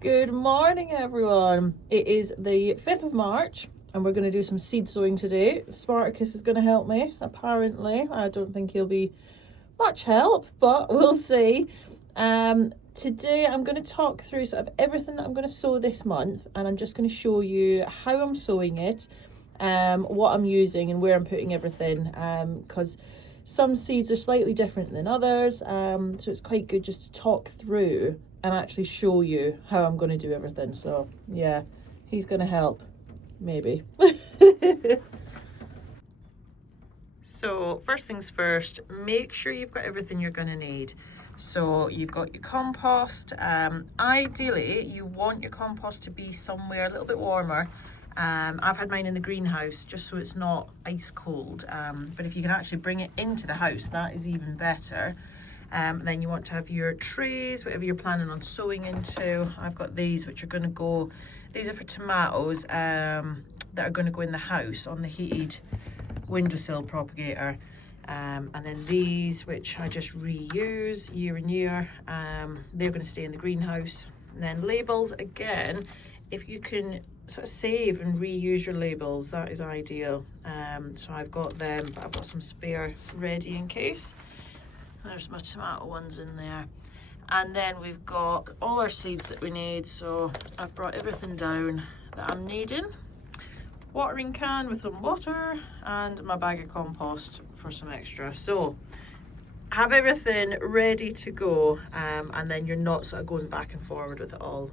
Good morning, everyone. It is the 5th of March and we're going to do some seed sowing today. Spartacus is going to help me, apparently. I don't think he'll be much help, but we'll see. Today I'm going to talk through sort of everything that I'm going to sow this month, and I'm just going to show you how I'm sowing it, what I'm using and where I'm putting everything, because some seeds are slightly different than others, so it's quite good just to talk through and actually show you how I'm going to do everything. So yeah, he's going to help, maybe. So first things first, make sure you've got everything you're going to need. So you've got your compost. Ideally, you want your compost to be somewhere a little bit warmer. I've had mine in the greenhouse just so it's not ice cold. But if you can actually bring it into the house, that is even better. Then you want to have your trays, whatever you're planning on sowing into. I've got these which are going to go, these are for tomatoes that are going to go in the house on the heated windowsill propagator. And then these, which I just reuse year and year, they're going to stay in the greenhouse. And then labels, again, if you can sort of save and reuse your labels, that is ideal. So I've got them, but I've got some spare ready in case. There's my tomato ones in there. And then we've got all our seeds that we need. So I've brought everything down that I'm needing. Watering can with some water and my bag of compost for some extra. So have everything ready to go, and then you're not sort of going back and forward with it all.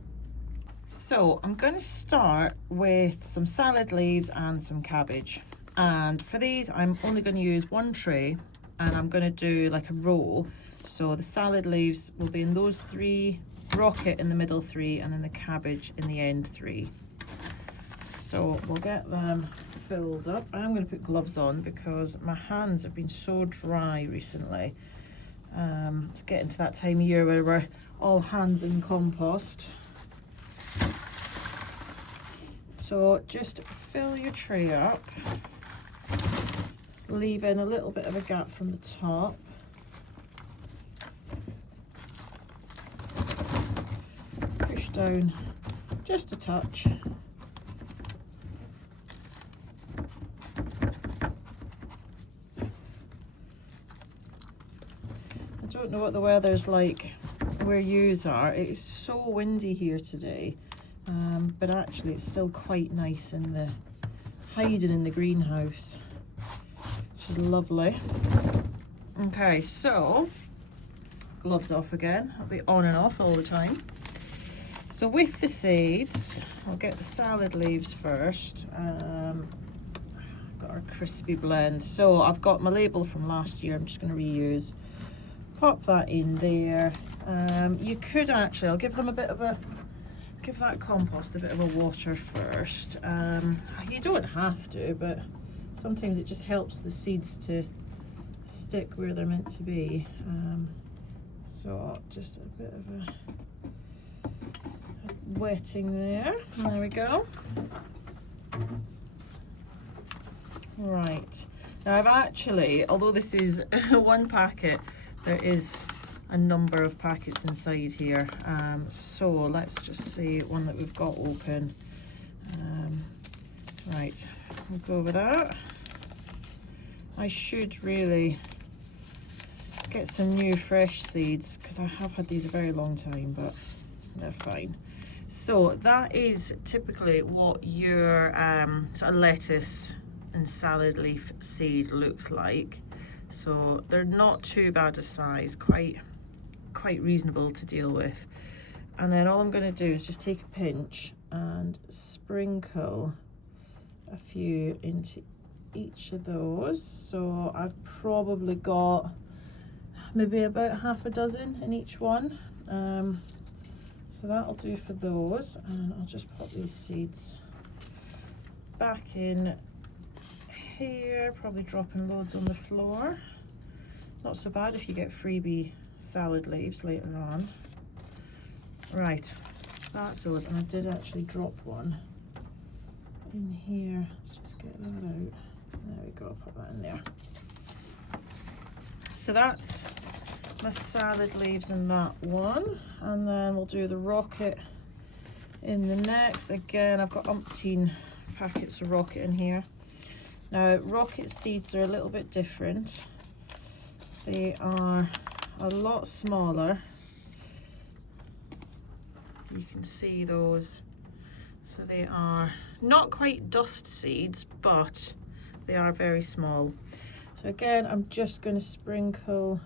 So I'm going to start with some salad leaves and some cabbage. And for these, I'm only going to use one tray, and I'm going to do like a row. So the salad leaves will be in those three, rocket in the middle three, and then the cabbage in the end three. So we'll get them filled up. I'm going to put gloves on because my hands have been so dry recently. It's getting to that time of year where we're all hands in compost. So just fill your tray up, leaving a little bit of a gap from the top. Push down just a touch. I don't know what the weather's like where yous are. It is so windy here today, but actually it's still quite nice in the hiding in the greenhouse, which is lovely. Okay, so gloves off again. I'll be on and off all the time. So with the seeds, I'll get the salad leaves first. Got our crispy blend. So I've got my label from last year. I'm just going to reuse. Pop that in there. You could actually, I'll give them a bit of a, give that compost a bit of a water first. You don't have to, but sometimes it just helps the seeds to stick where they're meant to be. So just a bit of a wetting there. There we go. Right. Now I've actually, although this is one packet, there is a number of packets inside here. So let's just see one that we've got open. Right, we'll go with that. I should really get some new fresh seeds because I have had these a very long time, but they're fine. So that is typically what your sort of lettuce and salad leaf seed looks like. So they're not too bad a size, quite reasonable to deal with. And then all I'm going to do is just take a pinch and sprinkle a few into each of those. So I've probably got maybe about half a dozen in each one. So that'll do for those. And I'll just pop these seeds back in here, probably dropping loads on the floor. Not so bad if you get freebie salad leaves later on. Right, that's those, and I did actually drop one in here. Let's just get that out. There we go, put that in there. So that's my salad leaves in that one, and then we'll do the rocket In the next, again, I've got umpteen packets of rocket in here. Now, rocket seeds are a little bit different. They are a lot smaller. You can see those. So they are not quite dust seeds, but they are very small. So again, I'm just going to sprinkle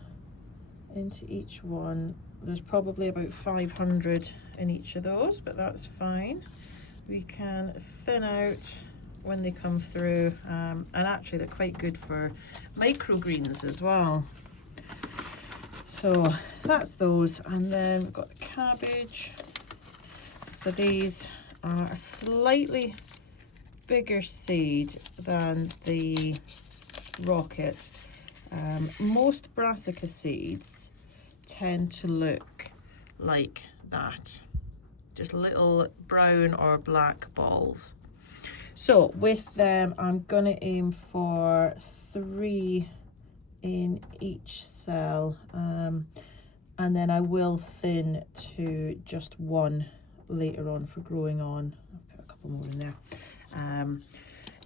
into each one. There's probably about 500 in each of those, but that's fine. We can thin out when they come through, and actually they're quite good for microgreens as well. So that's those, and then we've got the cabbage. So these are a slightly bigger seed than the rocket. Most brassica seeds tend to look like that, just little brown or black balls. So with them, I'm going to aim for 3 in each cell, and then I will thin to just 1 later on for growing on. I'll put a couple more in there.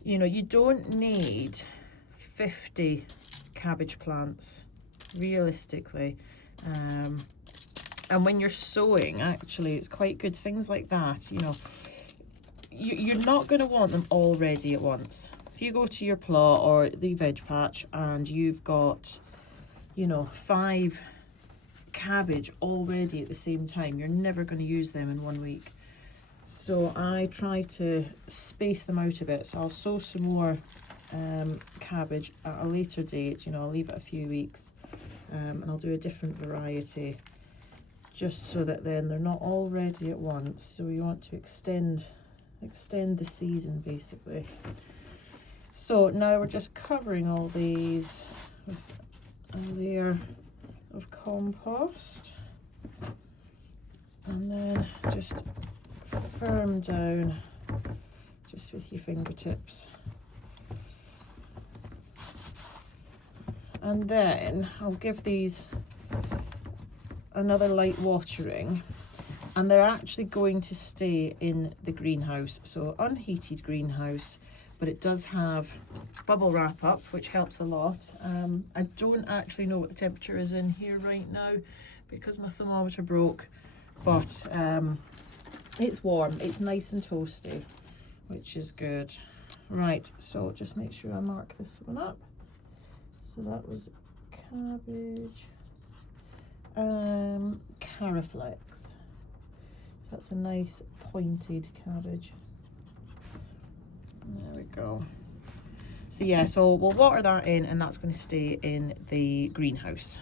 You know, you don't need 50 cabbage plants realistically, and when you're sowing, actually it's quite good, things like that, you know, you're not going to want them all ready at once. If you go to your plot or the veg patch and you've got, you know, 5 cabbage all ready at the same time, you're never going to use them in 1 week. So I try to space them out a bit. So I'll sow some more cabbage at a later date, you know, I'll leave it a few weeks, and I'll do a different variety, just so that then they're not all ready at once. So we want to extend the season basically. So now we're just covering all these with a layer of compost, and then just firm down just with your fingertips. And then I'll give these another light watering, and they're actually going to stay in the greenhouse, so unheated greenhouse, but it does have bubble wrap up, which helps a lot. I don't actually know what the temperature is in here right now because my thermometer broke, but it's warm, it's nice and toasty, which is good. Right, so just make sure I mark this one up. So that was cabbage, Caraflex. So that's a nice pointed cabbage. There we go. So yeah, so we'll water that in, and that's going to stay in the greenhouse.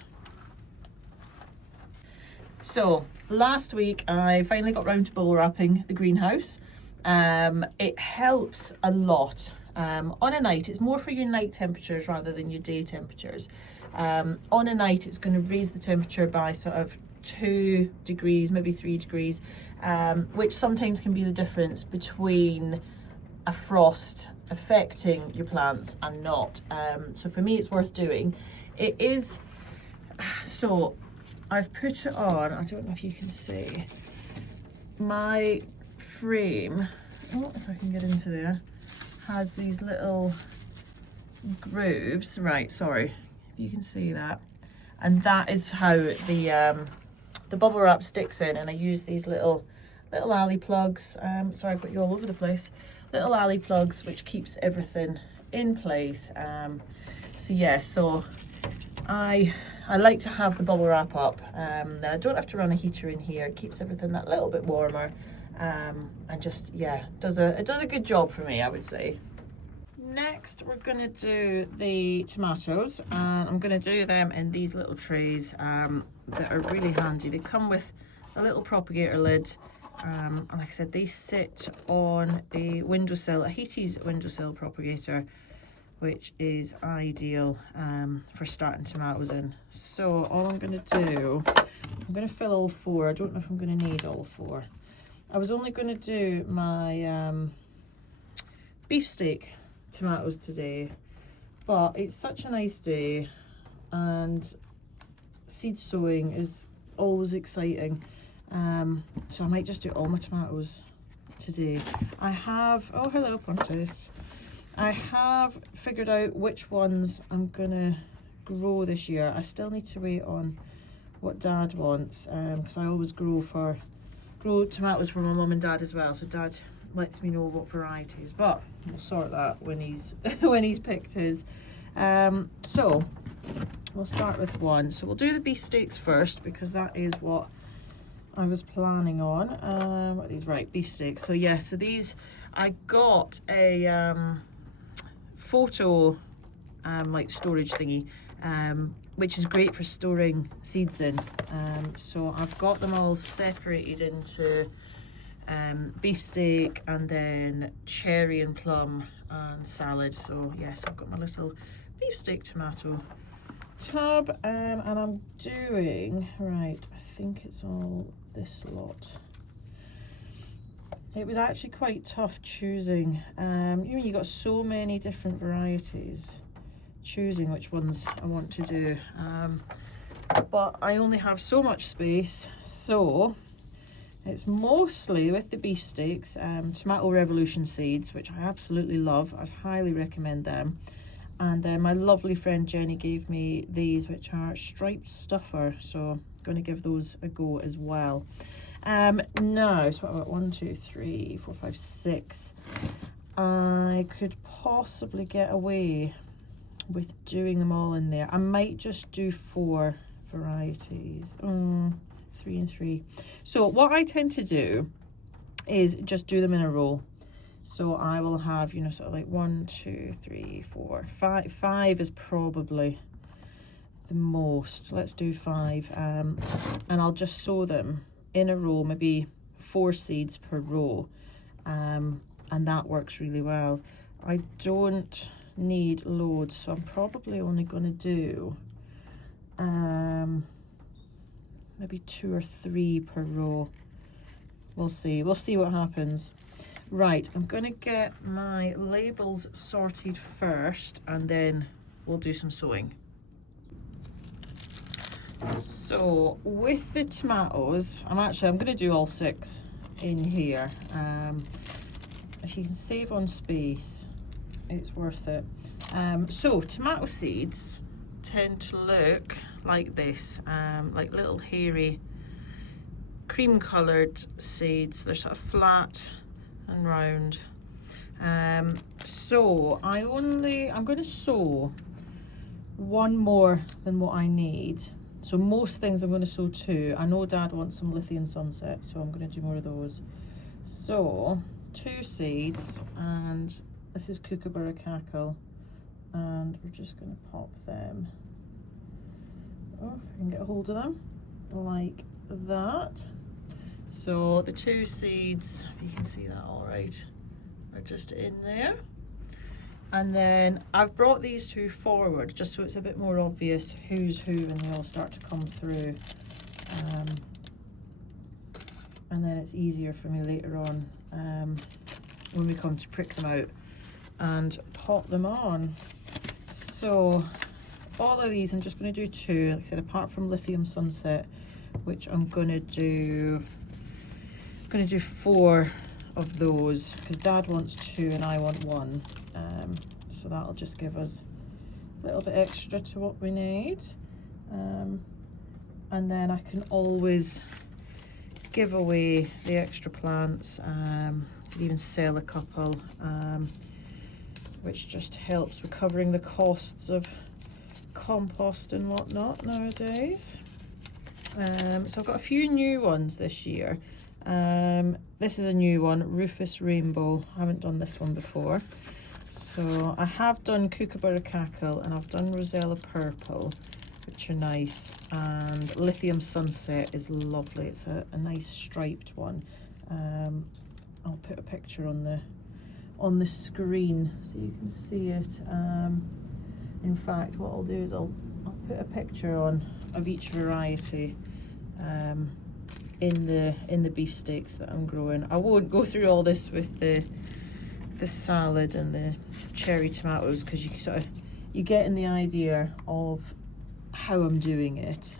So last week I finally got round to bubble wrapping the greenhouse. It helps a lot. On a night, it's more for your night temperatures rather than your day temperatures. On a night, it's going to raise the temperature by sort of 2 degrees, maybe 3 degrees, which sometimes can be the difference between a frost affecting your plants and not. So for me, it's worth doing. It is, so I've put it on, I don't know if you can see, my frame, oh, if I can get into there, has these little grooves, right, sorry, if you can see that, and that is how the bubble wrap sticks in, and I use these little alley plugs, sorry I've got you all over the place, little alley plugs, which keeps everything in place. So yeah, so I like to have the bubble wrap up. I don't have to run a heater in here, it keeps everything that little bit warmer. And just, yeah, it does a good job for me, I would say. Next, we're going to do the tomatoes, and I'm going to do them in these little trays that are really handy. They come with a little propagator lid, and like I said, they sit on a windowsill, a heated windowsill propagator, which is ideal for starting tomatoes in. So all I'm going to do, I'm going to fill all 4. I don't know if I'm going to need all 4. I was only going to do my beefsteak tomatoes today, but it's such a nice day and seed sowing is always exciting, so I might just do all my tomatoes today. I have, oh hello Pontus. I have figured out which ones I'm gonna grow this year. I still need to wait on what Dad wants, because I always grow tomatoes for my mum and Dad as well, so Dad lets me know what varieties, but we'll sort that when he's when he's picked his. So we'll start with one. So we'll do the beefsteaks first, because that is what I was planning on. What are these? Right, beefsteaks. So yeah, so these, I got a photo like storage thingy, which is great for storing seeds in. So I've got them all separated into beefsteak and then cherry and plum and salad. So yes, I've got my little beefsteak tomato tub, and I'm doing, right, I think it's all this lot. It was actually quite tough choosing, you got so many different varieties, choosing which ones I want to do, but I only have so much space, so it's mostly with the beefsteaks, Tomato Revolution seeds, which I absolutely love. I'd highly recommend them. And then my lovely friend Jenny gave me these, which are striped stuffer, so I'm going to give those a go as well. Now, so what about 1, 2, 3, 4, 5, 6? I could possibly get away with doing them all in there. I might just do 4 varieties. 3 and 3. So what I tend to do is just do them in a row. So I will have, you know, sort of like 1, 2, 3, 4, 5. 5 is probably the most. Let's do 5. And I'll just sow them in a row, maybe 4 seeds per row. And that works really well. I don't need loads, so I'm probably only going to do maybe 2 or 3 per row. We'll see what happens. Right, I'm going to get my labels sorted first, and then we'll do some sowing. So with the tomatoes, I'm going to do all 6 in here. If you can save on space, it's worth it. So tomato seeds tend to look like this, like little hairy cream coloured seeds. They're sort of flat and round. So I'm going to sow 1 more than what I need. So most things I'm going to sow 2. I know Dad wants some Lithium Sunset, so I'm going to do more of those. So 2 seeds, and this is Kookaburra Cackle, and we're just going to pop them, if I can get a hold of them, like that. So the 2 seeds, you can see that all right, are just in there. And then I've brought these 2 forward just so it's a bit more obvious who's who when they all start to come through. And then it's easier for me later on when we come to prick them out and pop them on. So all of these I'm just going to do 2, like I said, apart from Lithium Sunset, which I'm going to do 4 of those, because Dad wants 2 and I want 1. So that'll just give us a little bit extra to what we need. And then I can always give away the extra plants, could even sell a couple, which just helps with covering the costs of compost and whatnot nowadays. So I've got a few new ones this year. This is a new one, Rufus Rainbow. I haven't done this one before. So I have done Kookaburra Cackle and I've done Rosella Purple, which are nice, and Lithium Sunset is lovely. It's a nice striped one. I'll put a picture on the screen so you can see it. In fact, what I'll do is I'll put a picture on of each variety in the beefsteaks that I'm growing. I won't go through all this with the salad and the cherry tomatoes, because you get in the idea of how I'm doing it.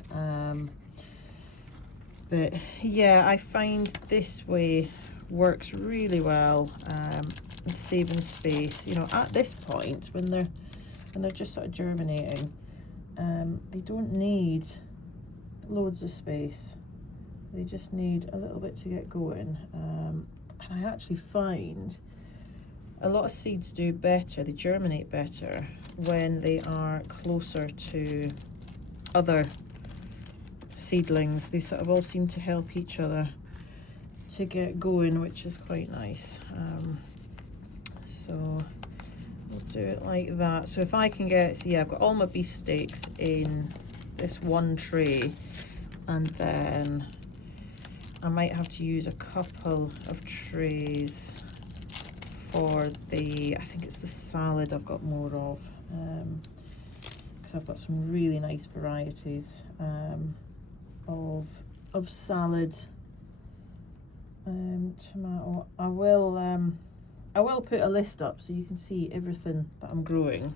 But yeah, I find this way works really well, saving space. You know, at this point when they're just sort of germinating, they don't need loads of space. They just need a little bit to get going. And I actually find a lot of seeds do better, they germinate better when they are closer to other seedlings. They sort of all seem to help each other to get going, which is quite nice. So we'll do it like that. So if I can get, so yeah, I've got all my beefsteaks in this one tray, and then I might have to use a couple of trays for the, I think it's the salad I've got more of, because I've got some really nice varieties of salad. Tomato. I will put a list up so you can see everything that I'm growing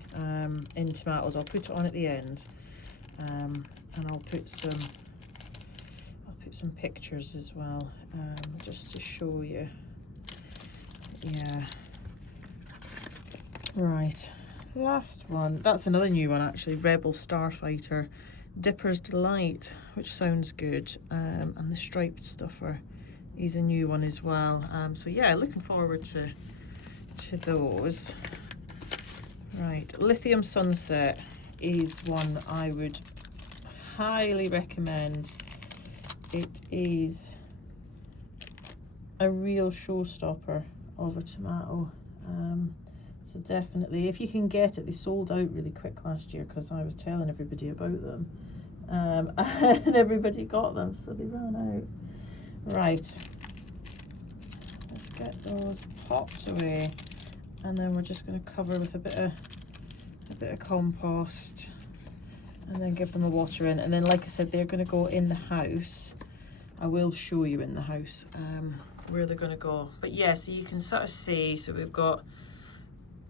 in tomatoes. I'll put it on at the end, and I'll put some pictures as well, just to show you. Yeah. Right. Last one. That's another new one actually. Rebel Starfighter, Dipper's Delight, which sounds good. And the striped stuffer is a new one as well. So yeah, looking forward to those. Right, Lithium Sunset is one I would highly recommend. It is a real showstopper of a tomato. So definitely, if you can get it, they sold out really quick last year because I was telling everybody about them, and everybody got them, so they ran out. Right, let's get those popped away, and then we're just going to cover with a bit of compost, and then give them a water in. And then, like I said, they're going to go in the house. I will show you in the house where they're going to go. But yeah, so you can sort of see, so we've got a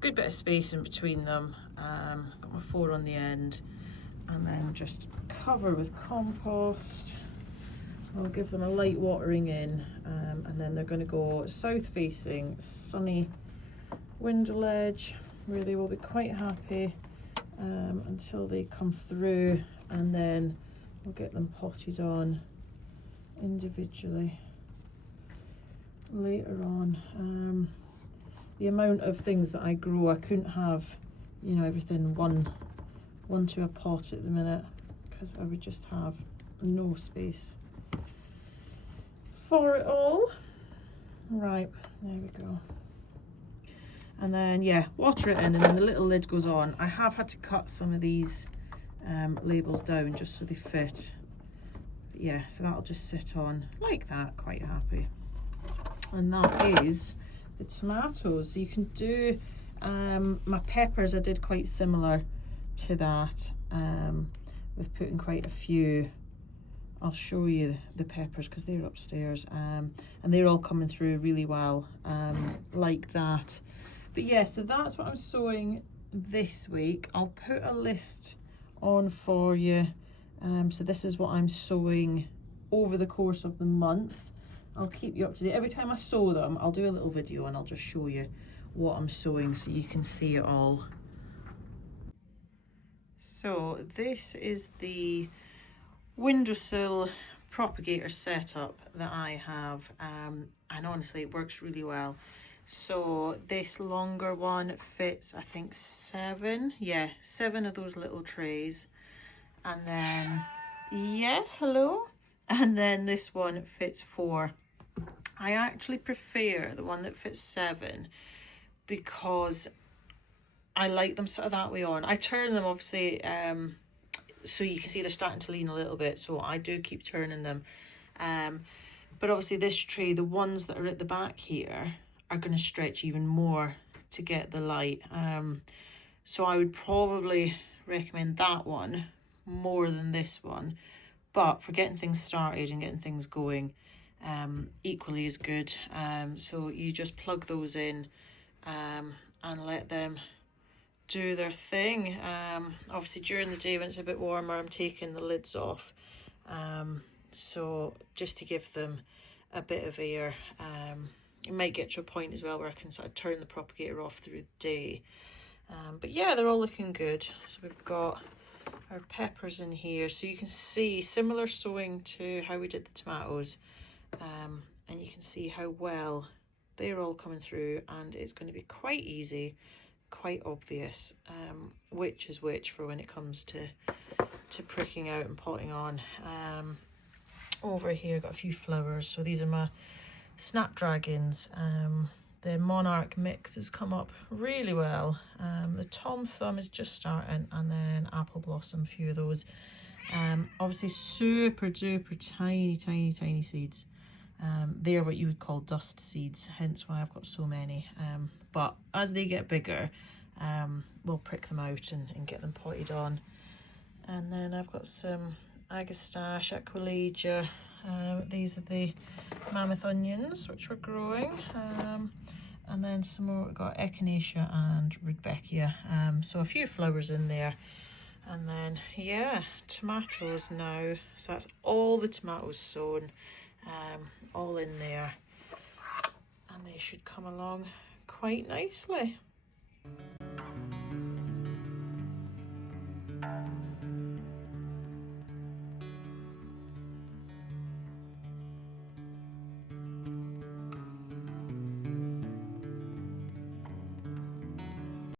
good bit of space in between them. Got my 4 on the end, and then just cover with compost. I'll give them a light watering in, and then they're going to go south facing, sunny window ledge, where they will be quite happy until they come through, and then we'll get them potted on individually later on. The amount of things that I grow, I couldn't have, you know, everything one to a pot at the minute, because I would just have no space for it all. Right, there we go. And then yeah, water it in, and then the little lid goes on. I have had to cut some of these labels down just so they fit. But yeah, so that'll just sit on like that, quite happy. And that is the tomatoes. So you can do my peppers. I did quite similar to that, with putting quite a few. I'll show you the peppers because they're upstairs, and they're all coming through really well, like that. But yeah, so that's what I'm sowing this week. I'll put a list on for you. So this is what I'm sowing over the course of the month. I'll keep you up to date. Every time I sow them, I'll do a little video and I'll just show you what I'm sowing so you can see it all. So this is the windowsill propagator setup that I have, and honestly it works really well. So this longer one fits, I think 7 of those little trays, and then yes, hello, and then this one fits 4. I actually prefer the one that fits 7 because I like them sort of that way on. I turn them obviously, so you can see they're starting to lean a little bit, so I do keep turning them. But obviously this tray, the ones that are at the back here are going to stretch even more to get the light. So I would probably recommend that one more than this one. But for getting things started and getting things going, equally as good. So you just plug those in and let them do their thing. Obviously during the day when it's a bit warmer, I'm taking the lids off, so just to give them a bit of air. it might get to a point as well where I can sort of turn the propagator off through the day. But yeah, they're all looking good. So we've got our peppers in here. So you can see similar sowing to how we did the tomatoes. And you can see how well they're all coming through, and it's going to be quite easy, quite obvious which is which for when it comes to pricking out and potting on. Over here I've got a few flowers. So these are my snapdragons. The monarch mix has come up really well. The tom thumb is just starting, and then apple blossom, a few of those. Obviously super duper tiny seeds. They're what you would call dust seeds, hence why I've got so many. But as they get bigger, we'll prick them out and get them potted on. And then I've got some agastache, aquilegia. These are the mammoth onions, which we're growing. And then some more, we've got echinacea and rudbeckia. So a few flowers in there. And then, yeah, tomatoes now. So that's all the tomatoes sown, all in there. And they should come along quite nicely.